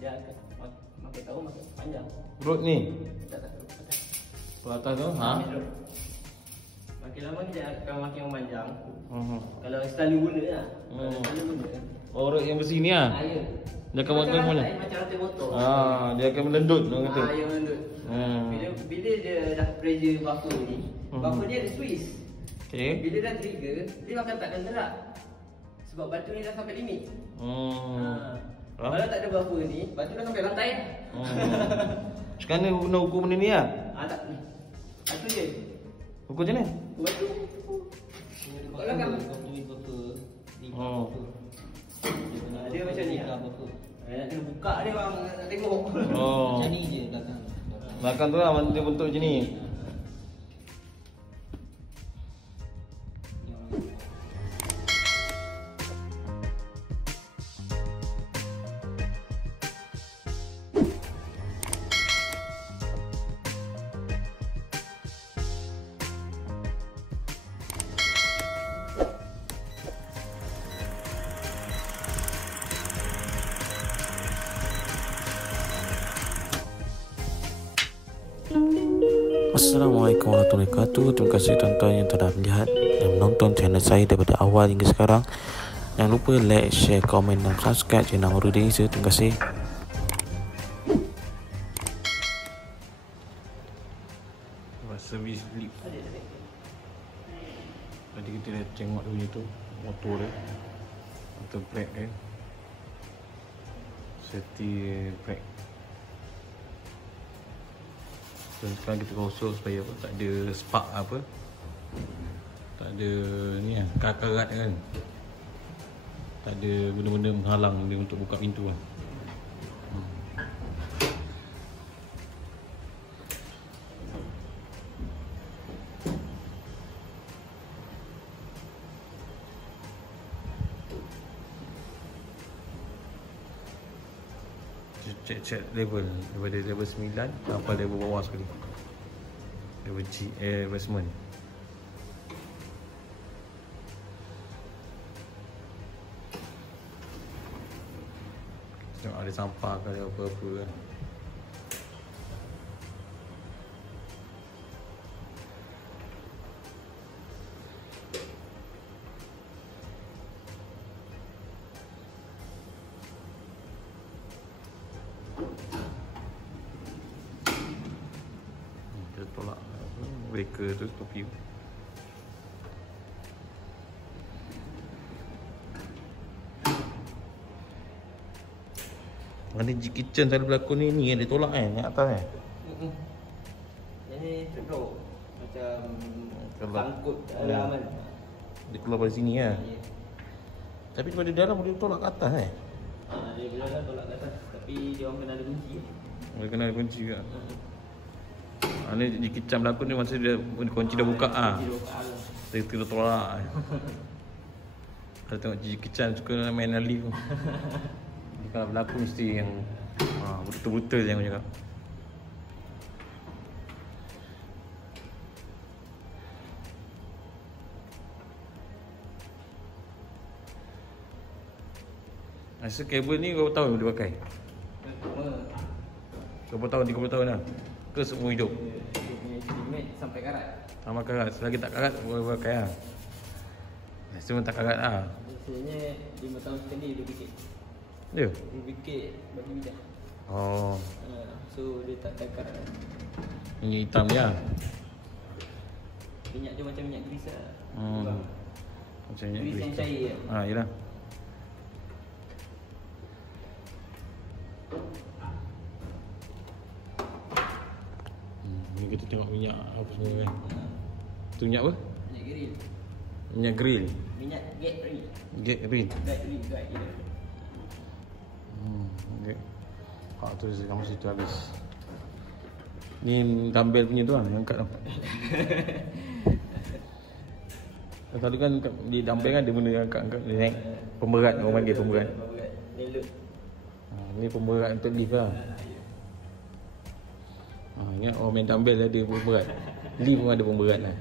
Dia makin tahu makin panjang. Perut ni? Tak. Perut atas tu? Ha? Makin lama dia akan makin memanjang. Kalau selalu guna lah. Selalu guna. Perut yang bersini lah? Ya. Dia akan makin mana? Macam rantai motor. Dia akan melendut orang kata. Ya, melendut. Bila dia dah pressure buffer ni, buffer dia ada Swiss. Okay. Bila dah trigger, dia akan takkan gerak. Sebab batu ni dah sampai limit. Kalau tak ada buffer ni, batu dah sampai lantai lah. Sekarang ni guna ukur benda ni lah? Tak. Batu je. Ukur macam mana? Batu. Kalau kan dia macam ni lah. Nak kena buka dia bang, nak tengok. Macam ni je belakang. Belakang tu lah dia bentuk macam ni. Assalamualaikum warahmatullahi wabarakatuh. Terima kasih tuan-tuan yang telah melihat dan menonton channel saya daripada awal hingga sekarang. Jangan lupa like, share, komen dan subscribe channel Nurudin Isa. Terima kasih. Servis lip. Tadi kita dah tengok dulu tu motor dia, motor brake dia, safety brake. Dan sekarang kita gosok supaya apa, tak ada spark apa, tak ada ni lah, karat kan, tak ada benda-benda menghalang dia untuk buka pintu lah. Check level daripada level 9 sampai level bawah sekali, level G, basement. Tengok ada sampah ke ada apa-apa kan. Kita tolak breaker tu, topi. Mana G kitchen selalu berlakon ni yang dia tolak yang atas Ini teruk. Macam sangkut halaman. Dia keluar dari sini lah. Tapi daripada dalam boleh tolak ke atas Dia bila dah tolak ke atas. Tapi dia orang kena ada kunci. Dia kena ada kunci juga. Ni G kitchen berlakon ni masa dia kunci dah buka dia tidak tolak. Kalau tengok G kitchen suka main lift tu. Kalau berlaku mesti yang betul-betul yang aku cakap. Rasa kabel ni berapa tahun boleh pakai? Berapa tahun? 30 tahun lah? Ke semua hidup? Limit sampai karat. Sama karat, selagi tak karat boleh pakai lah. Semua tak karat lah. Biasanya 5 tahun sekali dia bikin. Ya? Dia bikin bagi minyak. So dia tak karat. Minyak hitam dia lah. Minyak dia macam minyak grease lah. Macam minyak grease yang cair lah. Yelah. Ni kita tengok minyak apa semua kan. Tu minyak apa? Minyak grill. Minyak grill. Minyak get grill. Get grill. Get grill. Okay. Tu kamu situ habis. Ni dumbbell punya tu lah yang angkat tu. Tadi kan di dumbbell kan dia benda angkat-angkat dia naik pemberat, orang panggil pemberat. Ni pemberat untuk lift lah. Ingat orang main dumbbell ada pemberat. Lift pun ada pemberat lah.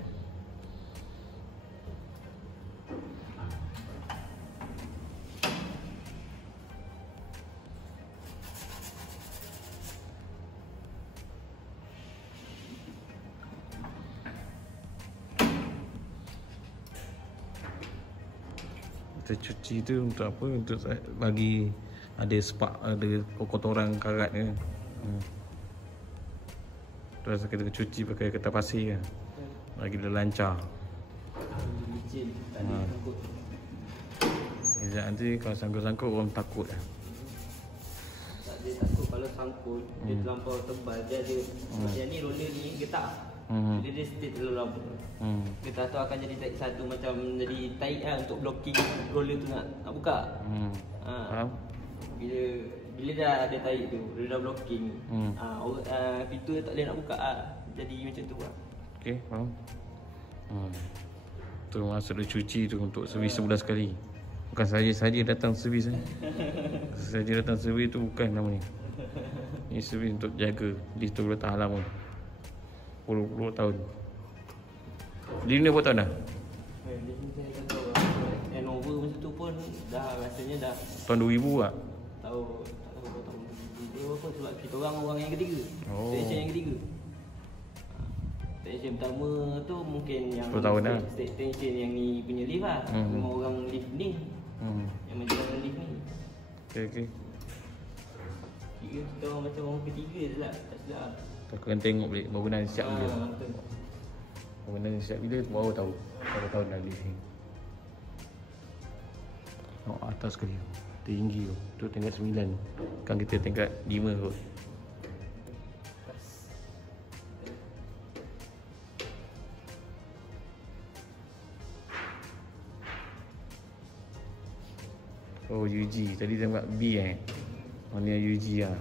Kita cuci tu untuk apa? Untuk bagi ada spark, ada kotoran karat ke. Terus kita cuci pakai kertas pasir kan. Bagi dia lancar. Licin, tak ada sangkut. Sekejap nanti kalau sangkut-sangkut orang takut lah. Tak ada takut kalau sangkut, dia terlampau tebal. Dia ada, macam ni roller ni getak. Dia stick terlalu lama. Getah tu akan jadi tarik satu macam jadi tarik lah untuk blocking roller tu nak buka. Faham? Bila dah ada tarik tu, dia dah blocking. Pintu dia tak boleh nak buka lah. Jadi macam tu lah. Okey, faham? Tu masa dia cuci tu untuk servis sebulan sekali. Bukan saja datang servis saja datang servis tu bukan nama ni. Ni servis untuk jaga lift tu boleh tahan lama. 10 tahun. Lift ni berapa tahun dah? Lift ni saya kata handover masa tu pun dah rasanya dah Tahun 2000 tak? tahu berapa tahun. Dia apa sebab kita orang yang ketiga. Station yang ketiga. Station pertama tu mungkin yang 10 tahun dah. Station yang ni punya lift lah. Memang orang lift ni. Yang menjaga lift ni. Okey. Kira kita orang macam orang ketiga je lah. Tak silap. Tak kena tengok balik bangunan siap bila. Betul. Bangunan siap bila baru tahu. Berapa tahun dah lift ni. Atas sekali. Tinggi tu. Tu tingkat 9. Kan kita tingkat 5 kot. Oh UG. Tadi tengok B Mana UG lah.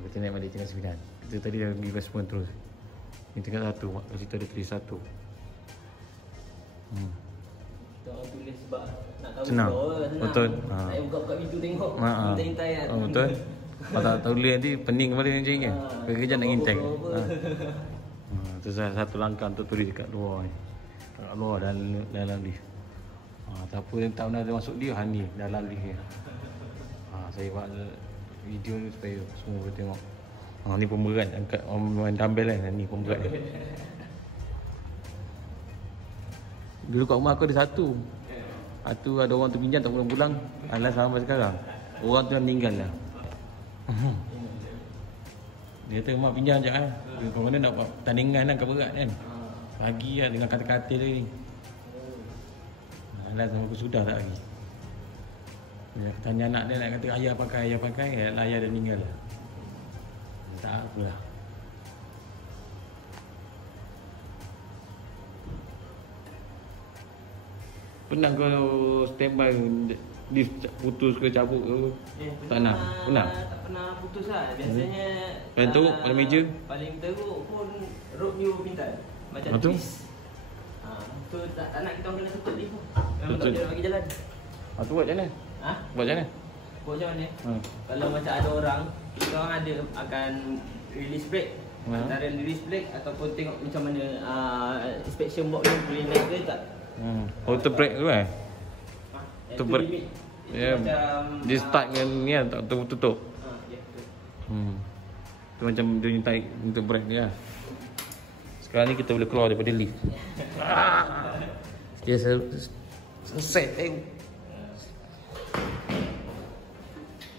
Kita naik balik tingkat 9. Kita tadi dah pergi basement terus. Ni tingkat 1. Kat situ ada tulis 1. Kita orang tulis sebab nak tahu Senang. Betul. Saya buka-buka pintu tengok. Kita intai kan. Betul. Kalau tak tahu tulis nanti pening kepala macam ni kan. Kerja nak intai. Tu salah satu langkah untuk tulis dekat luar ni. Kat luar dalam lift. Siapa yang tahu nak ada masuk dia ni dalam lift ni. Saya buat video ni supaya semua boleh tengok. Ni pemberat angkat main dumbbell kan. Ni pemberat dia. Dulu kat rumah aku ada satu. Satu ada orang tu pinjam tak pulang-pulang. Alas sampai sekarang. Orang tu dah meninggal lah. Dia kata rumah pinjam je kan. Kau mana nak buat tandingan kan, kat berat kan. Pagi lah dengan kata-kata dia ni. Alas sama aku sudah tak lagi. Dia tanya anak dia nak kata ayah pakai. Ayah dah meninggal lah. Tak apalah. Pernah kau standby lift putus ke cabut ke? Tak nak? Pernah? Tak pernah putus lah. Biasanya paling teruk, paling meja? Paling teruk pun rope new pintal. Macam twist. Tu tak nak kita orang kena tutup lift tu. Memang tak boleh bagi jalan. Tu buat macam mana? Buat macam mana? Buat macam mana? Kalau macam ada orang, kita orang akan release brake. Antara release brake ataupun tengok macam mana inspection box ni boleh naik ke tak. Auto brake tu kan? Itu limit. Ya, dia start dengan ni kan, tak tutup. Ya, betul. Tu macam dia ni tarik untuk brake dia lah. Sekarang ni kita boleh keluar daripada lift. Dia selesai.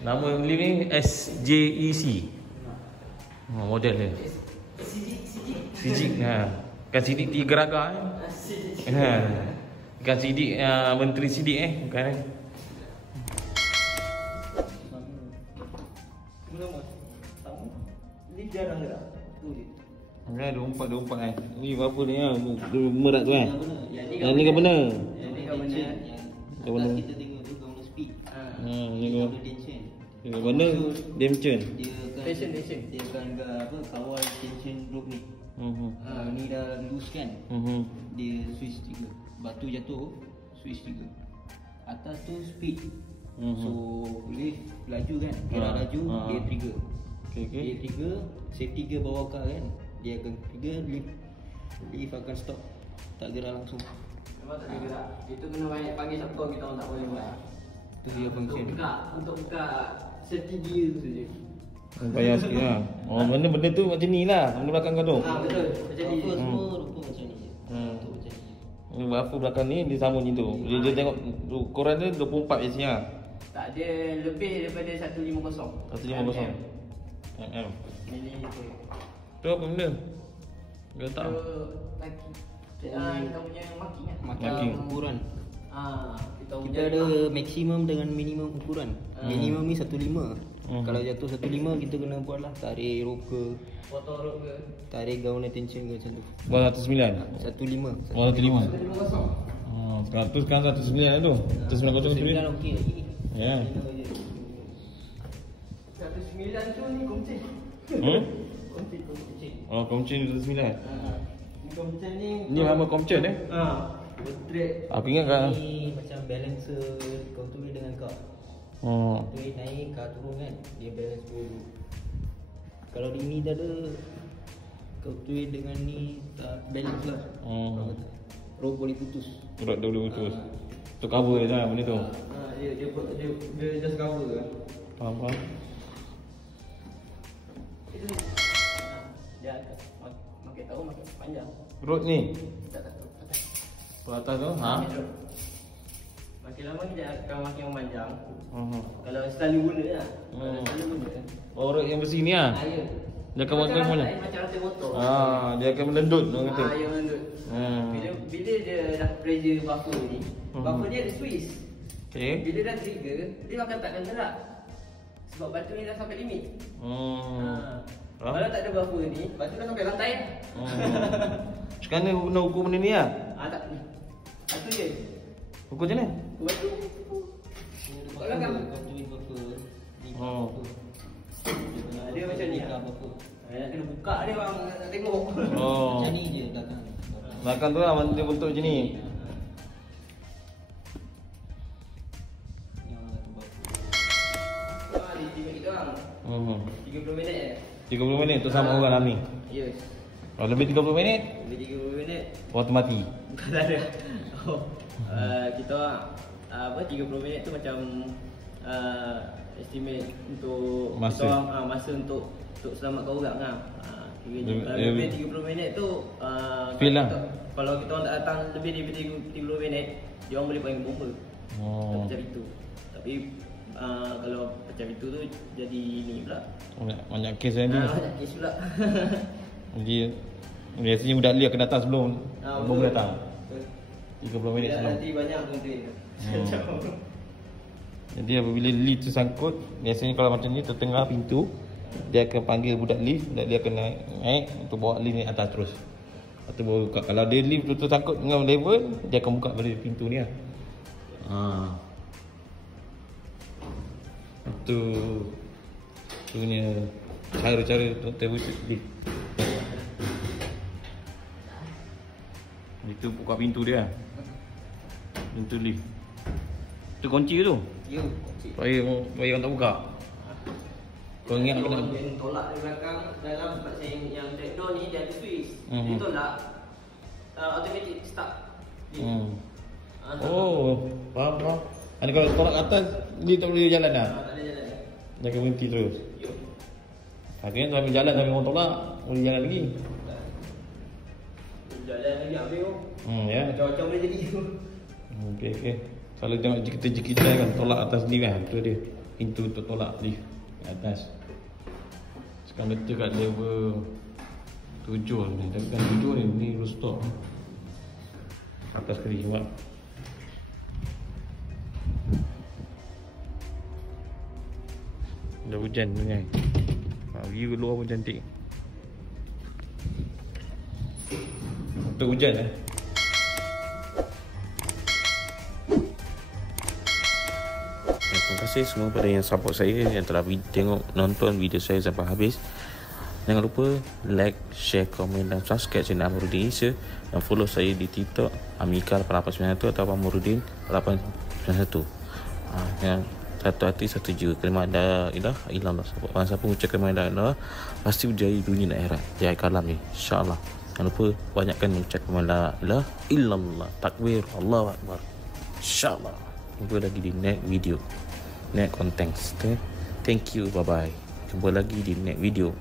Nama lift ni SJEC. Model dia. Sidik. Kan sidik 3 geraga Bukan sidik menteri sidik bukan Lift jarang gerak. Tu dia. Ada umpat Ni berapa ni merat tu Yang ni kan benar. Yang ni kan benar. Yang benar. Kita tengok tu counter speed. Ni Dia kan tension. yang benar. Tension. Tension. Dia akan kawal tension rope ni. Ni dah loose kan. Dia switch trigger. Batu jatuh, switch trigger. Atas tu speed. So lift laju kan. Gerak laju, dia trigger. Dia trigger, safety gear bawah car kan. Dia akan trigger, lift akan stop. Tak gerak langsung. Memang tak boleh gerak. Itu kena banyak panggil siapa kita orang tak boleh buat. Tu dia function. Untuk buka safety gear tu saja. Payah sikit lah. Benda tu macam ni lah. Benda belakang kau tu. Betul. Macam ni. Semua rupa macam ni je. Tu macam ni je. Buffer belakang ni dia sama macam tu. Dia tengok ukuran dia 24 biasanya. Tak, dia lebih daripada 150. 150 mm. Millimeter. Tu apa benda? Dia tak. Kita punya marking kan? Marking. Ukuran. Kita ada maksimum dengan minimum ukuran. Minimum ni 15. Kalau jatuh 15 kita kena buat lah tarik rope ke, potong rope ke, tarik gaun tension ke macam tu. Buat 109. 15. 105. Tu sekarang 109 tu. 190 tu. 9 okey lagi. Ya. 109 tu ni komcen. Komcen. Oh, komcen 109. Komcen ni. Ni nama komcen Betrek. Aku ingat kan. Ni macam balancer kau tu dengan kau. Tu naik kau turun kan. Dia balance dulu. Kalau di ni dah ada kau tu dengan ni tak balance lah. Rope boleh putus. Rope dia boleh putus. Tu cover je lah benda tu. Dia just cover kan. Faham. Dia makin tahu makin panjang. Rope ni. Tak. Per atas tu, Makin lama dia akan makin memanjang. Kalau selalu guna lah. Selalu guna. Oh, rope yang besi ni lah. Ya. Dia akan makin mana? Macam rantai motor. Dia akan melendut orang kata. Ya, melendut. Bila dia dah pressure buffer ni, buffer dia ada Swiss. Okey. Bila dah trigger, dia akan takkan gerak. Sebab batu ni dah sampai limit. Kalau tak ada buffer ni, batu dah sampai lantai. Sekarang ni guna ukur benda ni lah. Tak ni. Batu je. Ukur macam mana? Batu. Kalau kan dia macam ni lah. Nak kena buka dia bang, nak tengok. Macam ni je belakang. Belakang tu lah dia bentuk macam ni. Di estimate kita bang 30 minit 30 minit tu sama orang dalam ni. Yes. Kalau lebih 30 minit, Lebih 30 minit orang mati. bukan ada. Kita 30 minit tu macam estimate untuk Masa. kita orang, masa untuk selamatkan orang lah. Lebih 30 minit tu Feel lah. Kalau kita orang tak datang lebih daripada 30 minit, dia orang boleh panggil bomba. Pecah pintu. Tapi kalau pecah pintu tu jadi ni pula. Banyak kes ni. Banyak kes pula. Jadi biasanya budak liar akan datang sebelum bomba datang. 30 minit sebelum. Nanti banyak komplain. Jadi apabila lift tersangkut, biasanya kalau macam ni tertengah pintu, dia akan panggil budak lift, budak dia akan naik untuk bawa lift ni atas terus. Atau bawa buka. Kalau dia lift tu tersangkut dengan level, dia akan buka balik pintu ni lah. Itu punya cara-cara untuk terwujud lift. Itu buka pintu dia. Pintu lift. Itu kunci ke tu? Ya, cik. Supaya orang tak buka. Kau ingat aku nak Yang tolak di belakang dalam sebab saya yang track door ni dia ada Swiss. Dia tolak automatic start. Oh, faham. Ada kalau tolak atas, dia tak boleh jalan dah. Tak ada jalan. Dia akan berhenti terus. Yo. Akhirnya sambil jalan sambil orang tolak, boleh jalan lagi. Jalan lagi habis tu. Ya. Macam-macam boleh jadi. Okey. Kalau tengok kita kan tolak atas lift kan, tu dia. Pintu untuk tolak lift atas. Sekarang betul kat level 7 ni. Tapi kan 7 ni rooftop. Atas sekali sebab dah hujan sebenarnya. View luar pun cantik. Untuk hujan Terima kasih semua pada yang support saya, yang telah nonton video saya sampai habis. Jangan lupa like, share, komen dan subscribe channel Amrudin Asia, dan follow saya di TikTok Amika8891 atau Amrudin 891. Yang satu hati satu jiwa. Kalimah la ilaha illallah. Orang siapa mengucap kalimah la ilaha illallah pasti berjaya dunia dan akhirat. Jaya kalam ni, insya-Allah. Jangan lupa banyakkan mengucap kalimah la ilaha illallah. Takbir, Allahu akbar. Insya-Allah. Jumpa lagi di next video, next content. Thank you, bye bye. Jumpa lagi di next video.